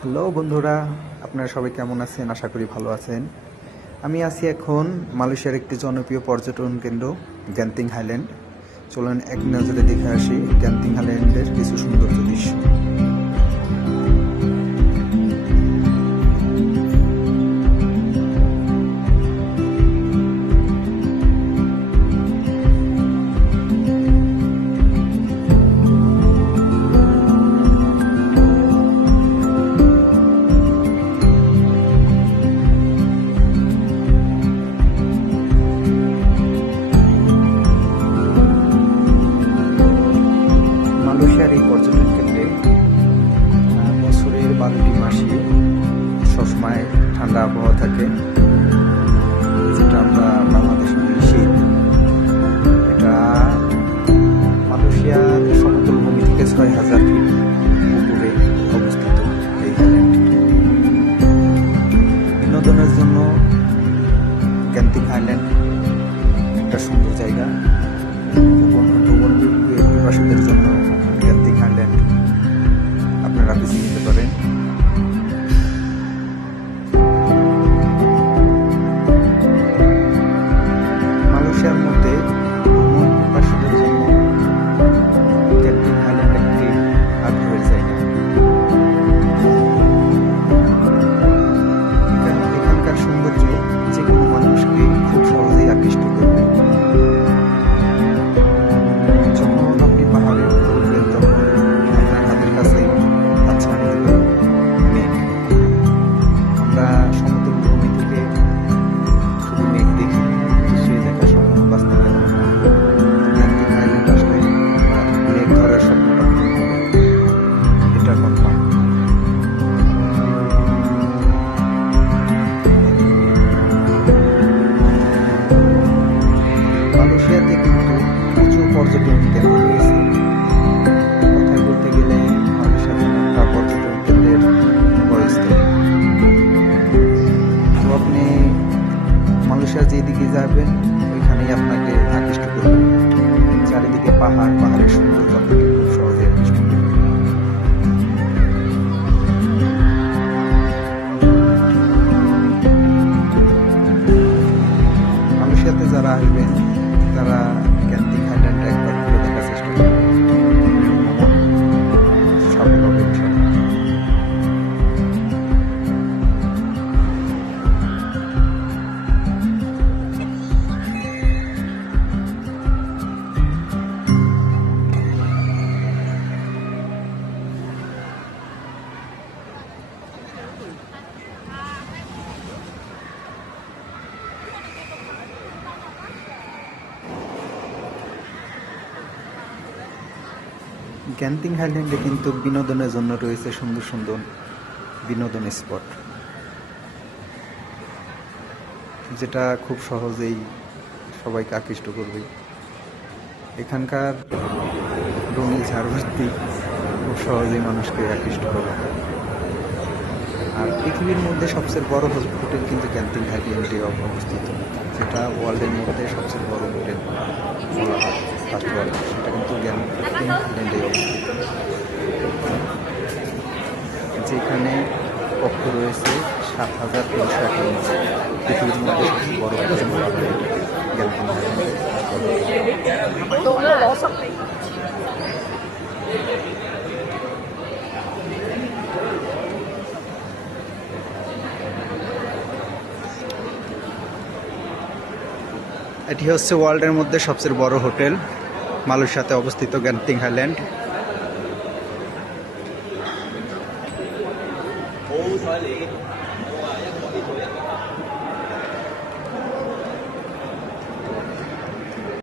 Hello বন্ধুরা, আপনারা সবাই কেমন আছেন? আশা করি ভালো আছেন। আমি আছি এখন মালয়েশিয়ার একটি জনপ্রিয় পর্যটন কেন্দ্র গ্যান্তিং হাইল্যান্ড। চলুন এক নজরে দেখে আসি গ্যান্তিং হাইল্যান্ডের কিছু সুন্দর দৃশ্য। থাকে, যেটা আমরা বাংলাদেশে বলি শীত এটা মালয়েশিয়ার সমতল ভূমি থেকে ছয় হাজার ফিট উপরে অবস্থিত এই বিনোদনের জন্য গ্যান্তিক আইল্যান্ড একটা সুন্দর জায়গা। ভ্রমণ ভ্রমণ জন্য গ্যান্তিক আইল্যান্ড আপনারা বেছে নিতে পারেন। মালয়েশিয়ার যেদিকে যাবেন ওইখানেই আপনাকে আকৃষ্ট করবে। চারিদিকে পাহাড় পাহাড়ের মালয়েশিয়াতে যারা আসবেন তারা গ্যান্তিং হাইল্যান্ডে কিন্তু বিনোদনের জন্য রয়েছে সুন্দর সুন্দর বিনোদন স্পট, যেটা খুব সহজেই সবাইকে আকৃষ্ট করবে। এখানকার রঙিন ঝাড়বাতি খুব সহজেই মানুষকে আকৃষ্ট করে। আর পৃথিবীর মধ্যে সবচেয়ে বড় হোটেল কিন্তু ক্যান্টিন গ্যান্তিং হাইল্যান্ডে অবস্থিত। যেটা ওয়ার্ল্ডের মধ্যে সবচেয়ে বড় হোটেল বলা হয় ফার্স্ট ওয়ার্ল্ড সেটা কিন্তু হাইল্যান্ডে অবস্থিত। যেখানে কক্ষ রয়েছে সাত হাজার তিনশো একান্ন পৃথিবীর মধ্যে সবচেয়ে বড় হোটেল বলা হয় গ্যান্তিং এটি হচ্ছে ওয়ার্ল্ডের মধ্যে সবচেয়ে বড় হোটেল মালয়েশিয়াতে অবস্থিত গ্যান্টিং হাইল্যান্ড।